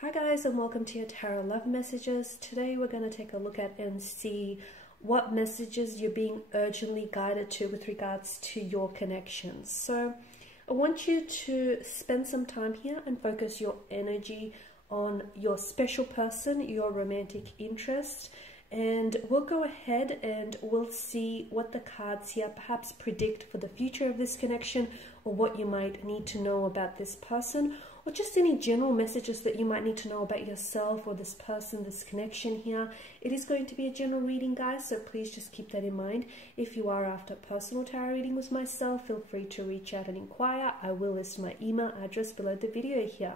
Hi guys, and welcome to your Tarot Love Messages. Today we're going to take a look at and see what messages you're being urgently guided to with regards to your connections. So I want you to spend some time here and focus your energy on your special person, your romantic interest, and we'll go ahead and we'll see what the cards here perhaps predict for the future of this connection, or what you might need to know about this person, or just any general messages that you might need to know about yourself or this person, this connection here. It is going to be a general reading, guys, so please just keep that in mind. If you are after a personal tarot reading with myself, feel free to reach out and inquire. I will list my email address below the video here.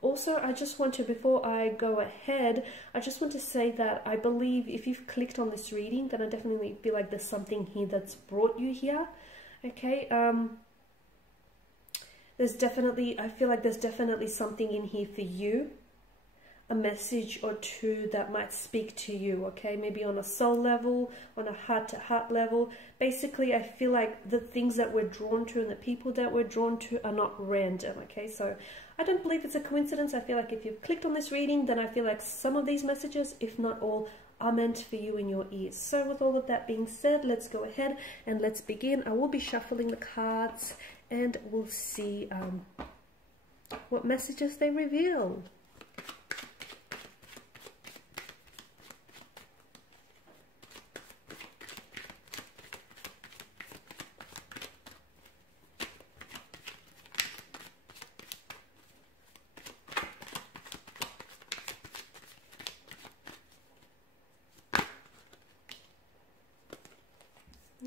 Also, I just want to, before I go ahead, I just want to say that I believe if you've clicked on this reading, then I definitely feel like there's something here that's brought you here. Okay, I feel like there's definitely something in here for you, a message or two that might speak to you, okay? Maybe on a soul level, on a heart-to-heart level. Basically, I feel like the things that we're drawn to and the people that we're drawn to are not random, okay? So I don't believe it's a coincidence. I feel like if you've clicked on this reading, then I feel like some of these messages, if not all, are meant for you in your ears. So with all of that being said, let's go ahead and let's begin. I will be shuffling the cards and we'll see what messages they reveal.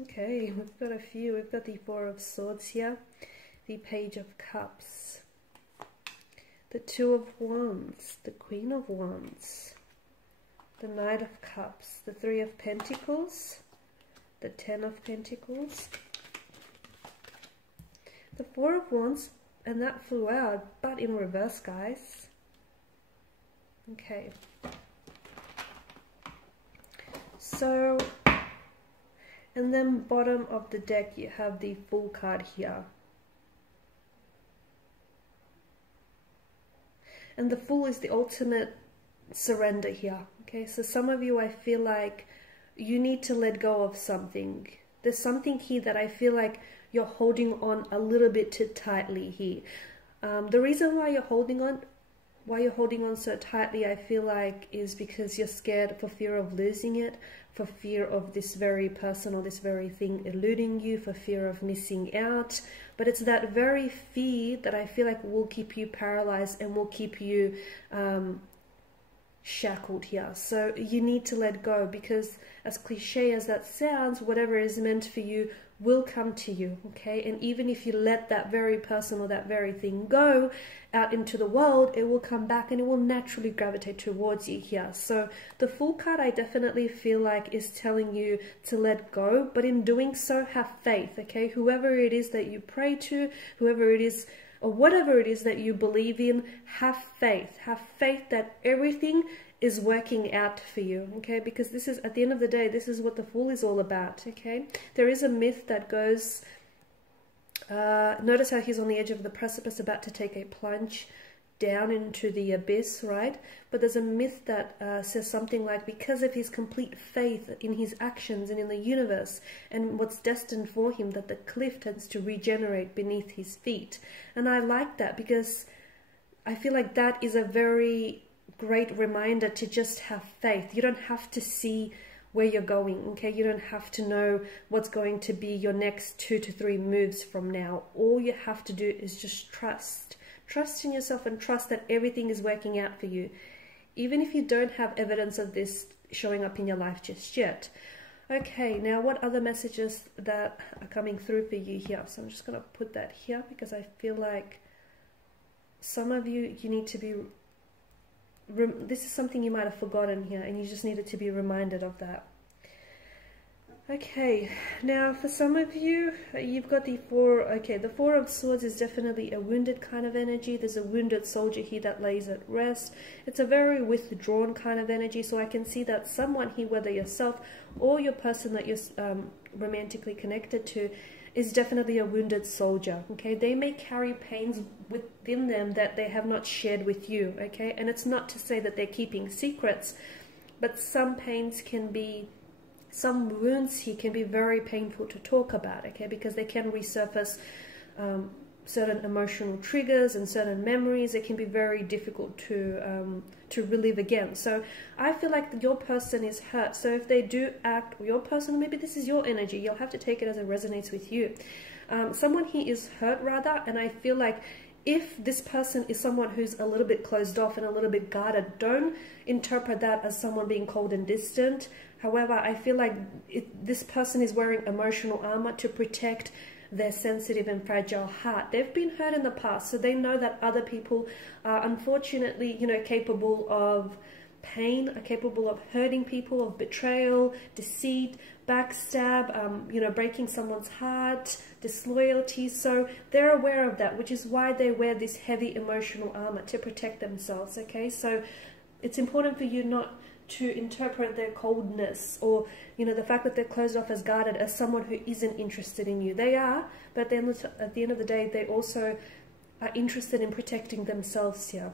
Okay, we've got a few. We've got the Four of Swords here, the Page of Cups, the Two of Wands, the Queen of Wands, the Knight of Cups, the Three of Pentacles, the Ten of Pentacles, the Four of Wands, and that flew out, but in reverse, guys. Okay. So, and then bottom of the deck you have the Fool card here. And the Fool is the ultimate surrender here. Okay, so some of you, I feel like you need to let go of something. There's something here that I feel like you're holding on a little bit too tightly here. The reason why you're holding on so tightly, I feel like, is because you're scared for fear of losing it, for fear of this very person or this very thing eluding you, for fear of missing out. But it's that very fear that I feel like will keep you paralyzed and will keep you shackled here. So you need to let go, because as cliche as that sounds, whatever is meant for you will come to you, okay? And even if you let that very person or that very thing go out into the world, it will come back and it will naturally gravitate towards you here. So the Fool card, I definitely feel like, is telling you to let go, but in doing so, have faith, okay? Whoever it is that you pray to, whoever it is, or whatever it is that you believe in, have faith. Have faith that everything is working out for you, okay? Because this is, at the end of the day, this is what the Fool is all about, okay? There is a myth that goes, notice how he's on the edge of the precipice about to take a plunge down into the abyss, right? But there's a myth that says something like, because of his complete faith in his actions and in the universe and what's destined for him, that the cliff tends to regenerate beneath his feet. And I like that, because I feel like that is a very great reminder to just have faith. You don't have to see where you're going, okay? You don't have to know what's going to be your next 2 to 3 moves from now. All you have to do is just trust. Trust in yourself and trust that everything is working out for you, even if you don't have evidence of this showing up in your life just yet. Okay, now what other messages that are coming through for you here? So I'm just going to put that here, because I feel like some of you, you need to be, this is something you might have forgotten here, and you just needed to be reminded of that. Okay, now for some of you, you've got the the Four of Swords is definitely a wounded kind of energy. There's a wounded soldier here that lays at rest. It's a very withdrawn kind of energy, so I can see that someone here, whether yourself or your person that you're romantically connected to, is definitely a wounded soldier, okay? They may carry pains within them that they have not shared with you, okay? And it's not to say that they're keeping secrets, but some pains can be, some wounds here can be very painful to talk about, okay? Because they can resurface certain emotional triggers and certain memories. It can be very difficult to relive again. So I feel like your person is hurt. So if they do act, your person, maybe this is your energy, you'll have to take it as it resonates with you. Someone here is hurt rather, and I feel like if this person is someone who's a little bit closed off and a little bit guarded, don't interpret that as someone being cold and distant. However, I feel like this person is wearing emotional armor to protect their sensitive and fragile heart. They've been hurt in the past, so they know that other people are unfortunately, you know, capable of pain, are capable of hurting people, of betrayal, deceit, backstab, you know, breaking someone's heart, disloyalty. So they're aware of that, which is why they wear this heavy emotional armor, to protect themselves, okay? So it's important for you not to interpret their coldness, or, you know, the fact that they're closed off as guarded, as someone who isn't interested in you. They are, but then at the end of the day, they also are interested in protecting themselves here.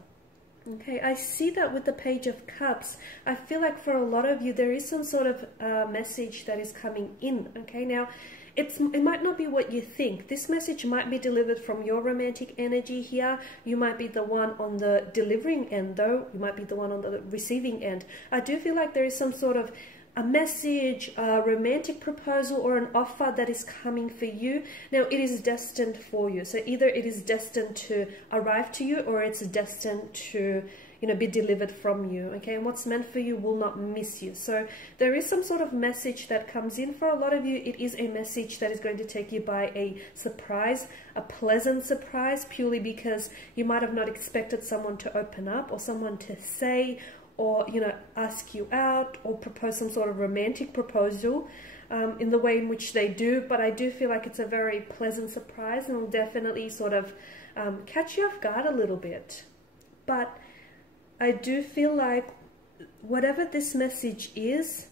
Okay, I see that with the Page of Cups. I feel like for a lot of you, there is some sort of message that is coming in. Okay, now it might not be what you think. This message might be delivered from your romantic energy here. You might be the one on the delivering end, though. You might be the one on the receiving end. I do feel like there is some sort of a message, a romantic proposal, or an offer that is coming for you. Now, it is destined for you. So either it is destined to arrive to you, or it's destined to, you know, be delivered from you, okay? And what's meant for you will not miss you. So there is some sort of message that comes in. For a lot of you, it is a message that is going to take you by a surprise, a pleasant surprise, purely because you might have not expected someone to open up, or someone to say, or, you know, ask you out, or propose some sort of romantic proposal in the way in which they do. But I do feel like it's a very pleasant surprise, and will definitely sort of catch you off guard a little bit. But I do feel like whatever this message is,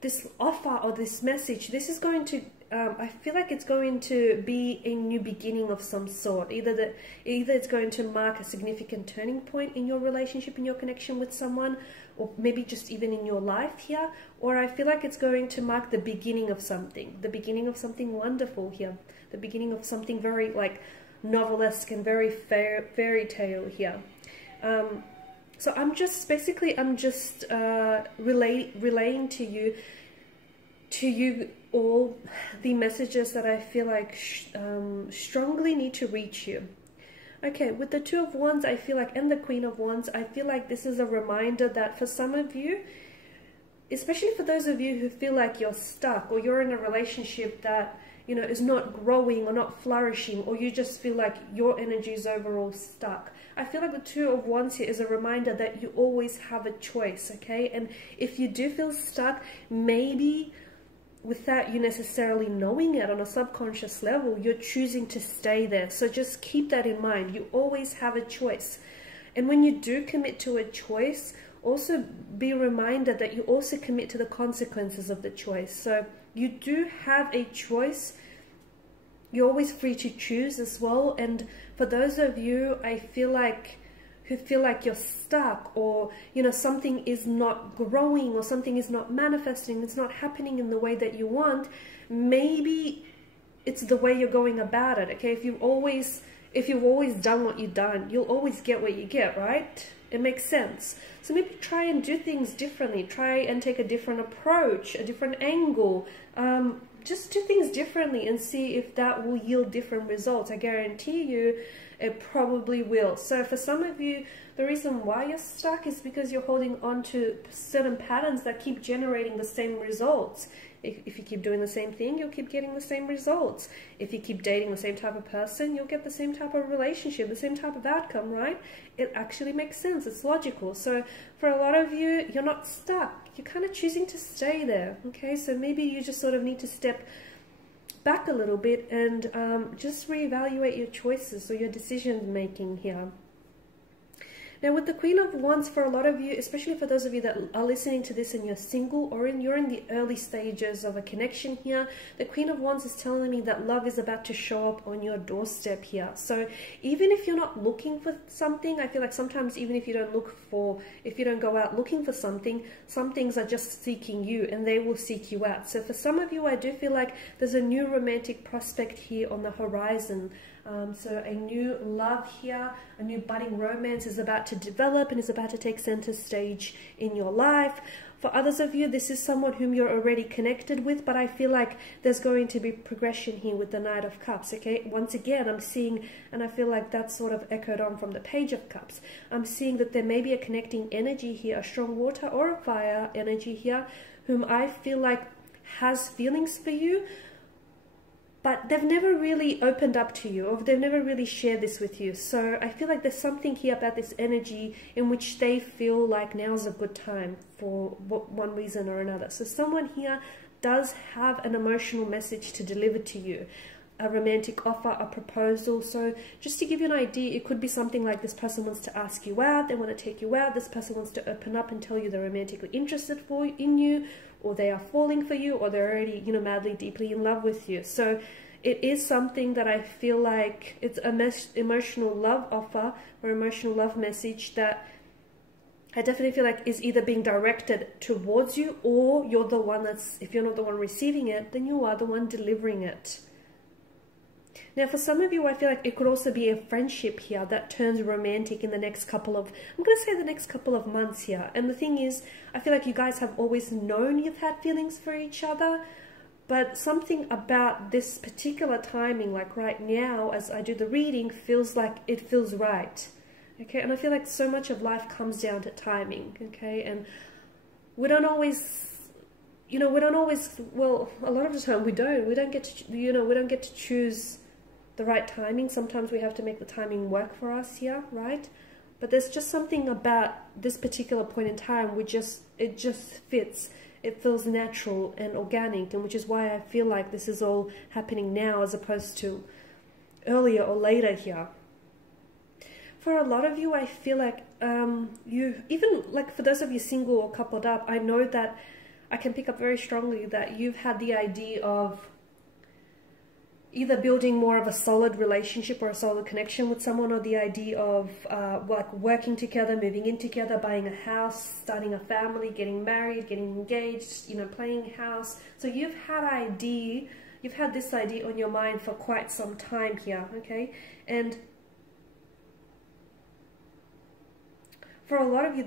this offer or this message, this is going to, I feel like it's going to be a new beginning of some sort. Either it's going to mark a significant turning point in your relationship, in your connection with someone, or maybe just even in your life here, or I feel like it's going to mark the beginning of something wonderful here, the beginning of something very like novelesque and very fairy tale here. So I'm just relaying to you all the messages that I feel like strongly need to reach you. Okay, with the Two of Wands, I feel like, and the Queen of Wands, I feel like this is a reminder that for some of you, especially for those of you who feel like you're stuck, or you're in a relationship that, you know, is not growing or not flourishing, or you just feel like your energy is overall stuck. I feel like the Two of Wands here is a reminder that you always have a choice, okay? And if you do feel stuck, maybe without you necessarily knowing it on a subconscious level, you're choosing to stay there. So just keep that in mind. You always have a choice. And when you do commit to a choice, also be reminded that you also commit to the consequences of the choice. So you do have a choice. You're always free to choose as well. And for those of you, I feel like, who feel like you're stuck, or, you know, something is not growing, or something is not manifesting, it's not happening in the way that you want, maybe it's the way you're going about it, okay? If you've always done what you've done, you'll always get what you get, right? It makes sense. So maybe try and do things differently. Try and take a different approach, a different angle. Just do things differently and see if that will yield different results. I guarantee you it probably will. So for some of you, the reason why you're stuck is because you're holding on to certain patterns that keep generating the same results. If you keep doing the same thing, you'll keep getting the same results. If you keep dating the same type of person, you'll get the same type of relationship, the same type of outcome, right? It actually makes sense. It's logical. So for a lot of you, you're not stuck. You're kind of choosing to stay there, okay? So maybe you just sort of need to step back a little bit and just reevaluate your choices or your decision making here. Now with the Queen of Wands, for a lot of you, especially for those of you that are listening to this and you're single, or you're in the early stages of a connection here, the Queen of Wands is telling me that love is about to show up on your doorstep here. So even if you're not looking for something, I feel like sometimes even if you don't go out looking for something, some things are just seeking you and they will seek you out. So for some of you, I do feel like there's a new romantic prospect here on the horizon. So a new love here, a new budding romance is about to develop and is about to take center stage in your life. For others of you, this is someone whom you're already connected with, but I feel like there's going to be progression here with the Knight of Cups, okay? Once again, I'm seeing, and I feel like that's sort of echoed on from the Page of Cups, I'm seeing that there may be a connecting energy here, a strong water or a fire energy here, whom I feel like has feelings for you, but they've never really opened up to you, or they've never really shared this with you. So I feel like there's something here about this energy in which they feel like now's a good time for one reason or another. So someone here does have an emotional message to deliver to you, a romantic offer, a proposal. So just to give you an idea, it could be something like this person wants to ask you out, they want to take you out, this person wants to open up and tell you they're romantically interested in you, or they are falling for you, or they're already, you know, madly, deeply in love with you. So it is something that I feel like it's an emotional love offer or emotional love message that I definitely feel like is either being directed towards you, or you're the one that's, if you're not the one receiving it, then you are the one delivering it. Now, for some of you, I feel like it could also be a friendship here that turns romantic in the next couple of, I'm going to say the next couple of months here. And the thing is, I feel like you guys have always known you've had feelings for each other, but something about this particular timing, like right now, as I do the reading, feels like it feels right. Okay, and I feel like so much of life comes down to timing, okay? And we don't always, you know, well, a lot of the time we don't get to, you know, we don't get to choose the right timing. Sometimes we have to make the timing work for us here, right? But there's just something about this particular point in time it just fits. It feels natural and organic, and which is why I feel like this is all happening now as opposed to earlier or later here. For a lot of you, I feel like you, even like for those of you single or coupled up, I know that I can pick up very strongly that you've had the idea of either building more of a solid relationship or a solid connection with someone, or the idea of like working together, moving in together, buying a house, starting a family, getting married, getting engaged, you know, playing house. So you've had this idea on your mind for quite some time here, okay? And for a lot of you,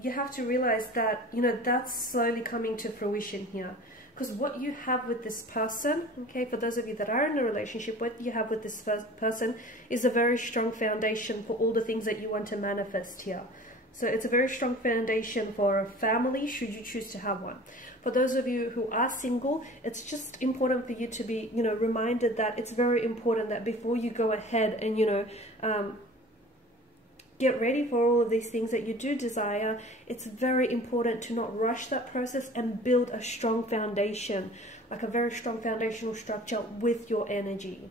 you have to realize that, you know, that's slowly coming to fruition here. Because what you have with this person, okay, for those of you that are in a relationship, what you have with this person is a very strong foundation for all the things that you want to manifest here. So it's a very strong foundation for a family, should you choose to have one. For those of you who are single, it's just important for you to be, you know, reminded that it's very important that before you go ahead and, you know, get ready for all of these things that you do desire, it's very important to not rush that process and build a strong foundation, like a very strong foundational structure with your energy.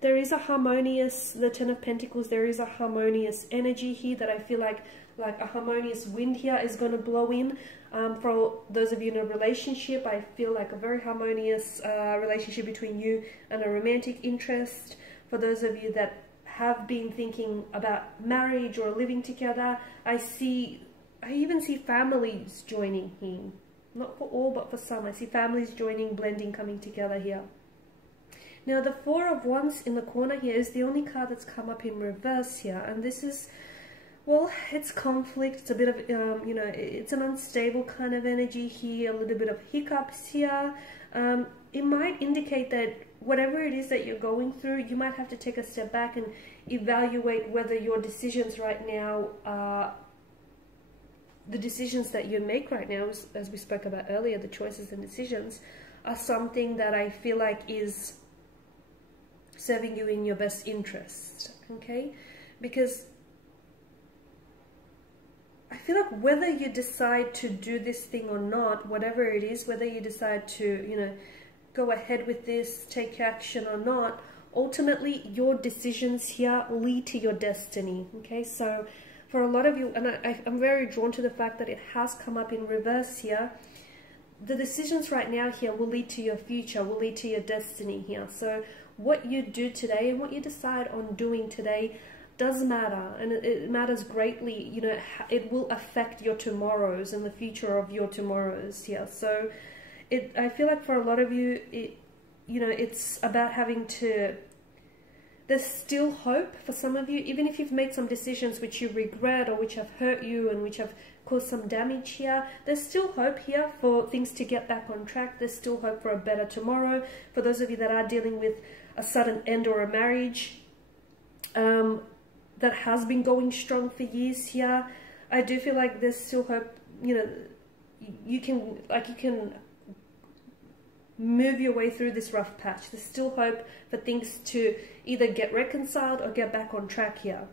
There is a harmonious, the Ten of Pentacles, there is a harmonious energy here that I feel like a harmonious wind here is going to blow in. For those of you in a relationship, I feel like a very harmonious relationship between you and a romantic interest. For those of you that have been thinking about marriage or living together, I even see families joining here. Not for all, but for some. I see families joining, blending, coming together here. Now, the Four of Wands in the corner here is the only card that's come up in reverse here. And this is, well, it's conflict. It's a bit of, you know, it's an unstable kind of energy here, a little bit of hiccups here. It might indicate that whatever it is that you're going through, you might have to take a step back and evaluate whether your decisions right now are the decisions that you make right now, as we spoke about earlier, the choices and decisions are something that I feel like is serving you in your best interest, okay? Because I feel like whether you decide to do this thing or not, whatever it is, whether you decide to, you know, go ahead with this, take action or not, ultimately your decisions here lead to your destiny. Okay, so for a lot of you, and I'm very drawn to the fact that it has come up in reverse here, the decisions right now here will lead to your future, will lead to your destiny here. So what you do today and what you decide on doing today does matter, and it matters greatly. You know, it will affect your tomorrows and the future of your tomorrows here. So I feel like for a lot of you, you know, it's about having to, there's still hope for some of you, even if you've made some decisions which you regret or which have hurt you and which have caused some damage here. There's still hope here for things to get back on track. There's still hope for a better tomorrow. For those of you that are dealing with a sudden end or a marriage that has been going strong for years here, I do feel like there's still hope. You know, you can move your way through this rough patch. There's still hope for things to either get reconciled or get back on track here.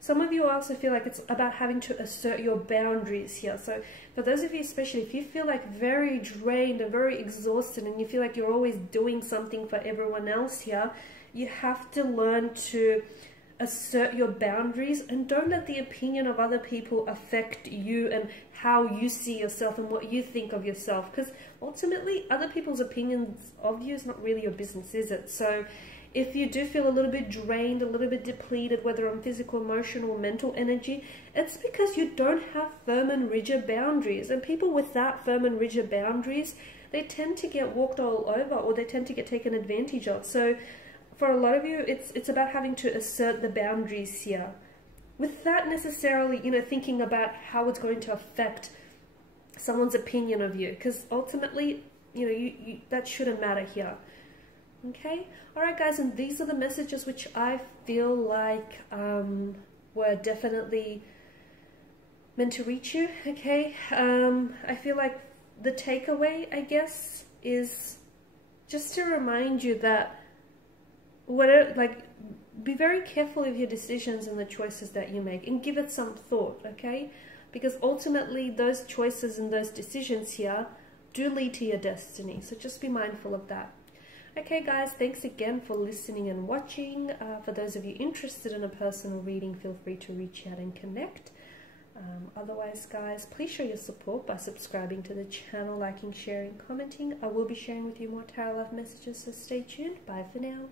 Some of you also feel like it's about having to assert your boundaries here. So for those of you, especially if you feel like very drained and very exhausted and you feel like you're always doing something for everyone else here, you have to learn to assert your boundaries and don't let the opinion of other people affect you and how you see yourself and what you think of yourself, because ultimately other people's opinions of you is not really your business, is it? So if you do feel a little bit drained, a little bit depleted, whether on physical, emotional, or mental energy, it's because you don't have firm and rigid boundaries. And people without firm and rigid boundaries, they tend to get walked all over, or they tend to get taken advantage of. So for a lot of you, it's about having to assert the boundaries here, without necessarily, you know, thinking about how it's going to affect someone's opinion of you, because ultimately, you know, that shouldn't matter here. Okay, all right, guys, and these are the messages which I feel like were definitely meant to reach you. Okay, I feel like the takeaway, I guess, is just to remind you that whatever, like, be very careful of your decisions and the choices that you make, and give it some thought. Okay, because ultimately those choices and those decisions here do lead to your destiny. So just be mindful of that. Okay, guys, thanks again for listening and watching. For those of you interested in a personal reading, feel free to reach out and connect. Otherwise, guys, please show your support by subscribing to the channel, liking, sharing, commenting. I will be sharing with you more tarot love messages, so stay tuned. Bye for now.